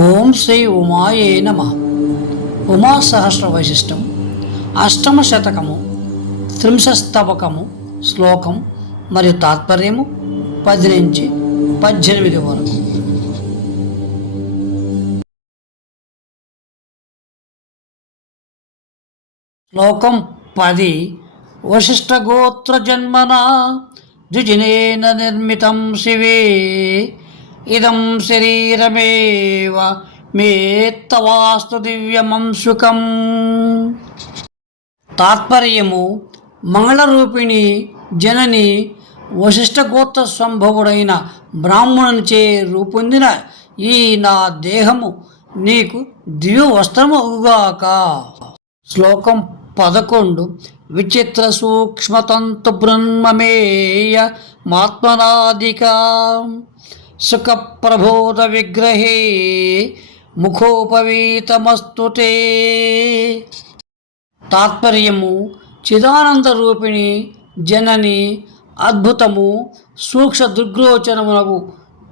ఓం శ్రీ ఉమాయే నమ. ఉమా సహస్ర వైశిష్టం అష్టమ శతకము త్రింశస్తవకము శ్లోకం మరియు తాత్పర్యము పది నుంచి పద్దెనిమిది వరకు. శ్లోకం పది వశిష్ఠగోత్ర జన్మన ద్విజినేన నిర్మితం శివే. ఇదం శరీరమేవ మేత్తవాస్తు దివ్యమంశుకం. తాత్పర్యము మంగళరూపిణి జనని వశిష్ఠగోత్ర సంభవుడైన బ్రాహ్మణునిచే రూపొందిన ఈ నా దేహము నీకు దివ్య అవుగాక శ్లోకం పదకొండు. విచిత్ర సూక్ష్మతంతు బ్రహ్మమేయ మాత్మనాదిక సుఖ విగ్రహే ముఖోపవీతమస్తుతే తాత్పర్యము చిదానంద రూపిణి జనని అద్భుతము సూక్ష్మ దుర్గోచరమునకు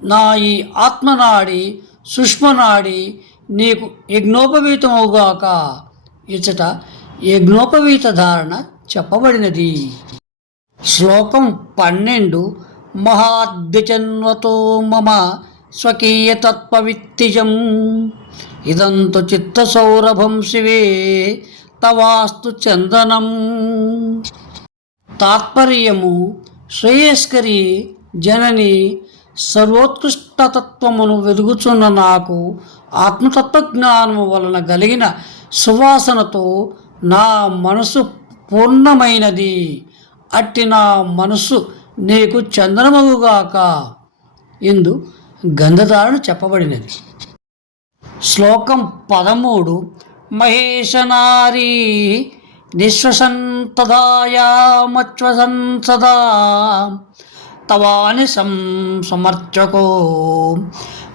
నా ఈ ఆత్మనాడి సుష్మనాడి నీకు యజ్ఞోపవీతమవుగాక ఇచ్చట యజ్ఞోపవీత ధారణ చెప్పబడినది. శ్లోకం పన్నెండు మహాద్విచన్వతో మమ స్వకీయతత్వవిత్తిజం ఇదంతు చిత్తసౌరభం శివే తవాస్తు చందనం. తాత్పర్యము శ్రేయస్కరి జనని సర్వోత్కృష్టతత్వమును వెదుగుచున్న నాకు ఆత్మతత్వజ్ఞానము వలన కలిగిన సువాసనతో నా మనసు పూర్ణమైనది. అట్టి నా మనసు నీకు చందనమగుగాక ఇందు గంధధారణ చెప్పబడినది. శ్లోకం పదమూడు మహేశనారీ నిశ్వసంతదాయామశ్వసన్ సదా తవాని సం సమర్చకో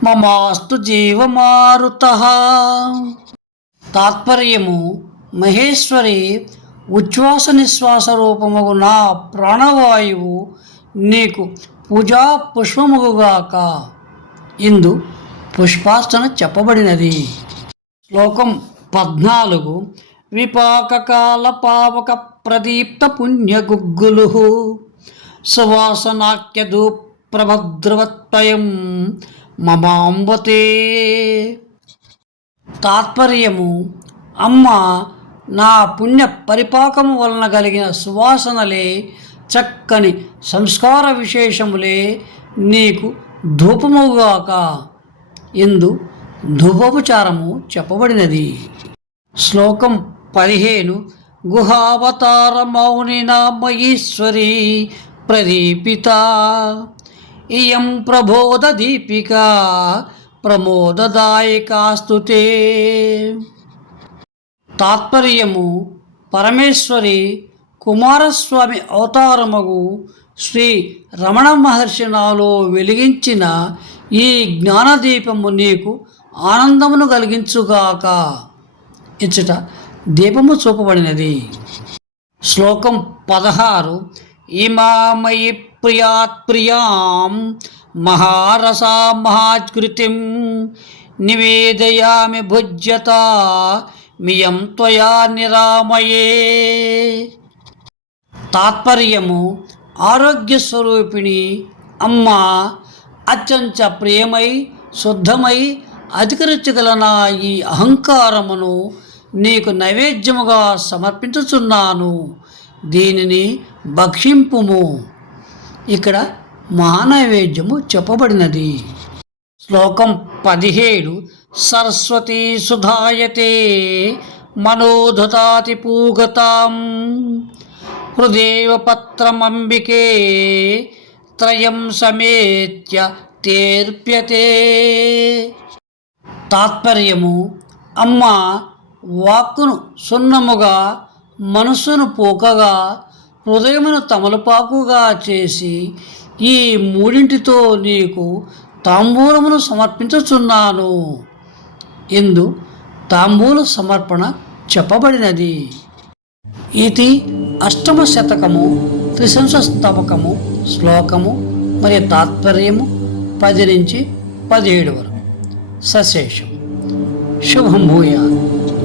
మమాస్తు జీవమారుత. తాత్పర్యము మహేశ్వరి ఉచ్ఛ్వాస నిశ్వాస రూపముగు నా ప్రాణవాయువు నీకు పూజా పుష్పముగుగాక ఇందు పుష్పాసన చెప్పబడినది. శ్లోకం పద్నాలుగు. విపాకకాల పావక ప్రదీప్త పుణ్యగుగ్గులు సువాసనాఖ్యదు ప్రభద్రవత్వయం మమాంబతే. తాత్పర్యము అమ్మ నా పుణ్య పరిపాకము వలన కలిగిన సువాసనలే చక్కని సంస్కార విశేషములే నీకు ధూపముగాక. ఎందు ధూపోపచారము చెప్పబడినది. శ్లోకం పదిహేను. గుహావతార మౌనినా మయీశ్వరి ప్రదీపిత. ఇయం ప్రబోధ దీపిక ప్రమోదదాయకాస్తుతే తాత్పర్యము పరమేశ్వరి కుమారస్వామి అవతారమగు శ్రీ రమణ మహర్షి నాలో వెలిగించిన ఈ జ్ఞానదీపము నీకు ఆనందమును కలిగించుగాక ఇచ్చట దీపము చూపబడినది. శ్లోకం పదహారు. ఇమామయి ప్రియాత్ ప్రియాం మహారసా మహాకృతిం నివేదయామి భుజ్యత మియం త్వయా నిరామయే. తాత్పర్యము ఆరోగ్య స్వరూపిణి అమ్మ అత్యంత ప్రియమై శుద్ధమై అధికరించగల నా ఈ అహంకారమును నీకు నైవేద్యముగా సమర్పించుచున్నాను. దీనిని భక్షింపుము. ఇక్కడ మహానైవేద్యము చెప్పబడినది. శ్లోకం పదిహేడు. సరస్వతీ సుధాయతే మనోధతాతిపూగతాం. హృదేవ పత్రమంబికే త్రయం సమేత్య తేర్ప్యతే తాత్పర్యము అమ్మ వాక్కును సున్నముగా మనసును పోకగా హృదయమును తమలపాకుగా చేసి ఈ మూడింటితో నీకు తాంబూలమును సమర్పించుచున్నాను. ఎందు తాంబూల సమర్పణ చెప్పబడినది. ఇది అష్టమ శతకము త్రిశంసస్తవకము శ్లోకము మరియు తాత్పర్యము పది నుంచి పదిహేడు వరకు. సశేషం. శుభం భూయాత్.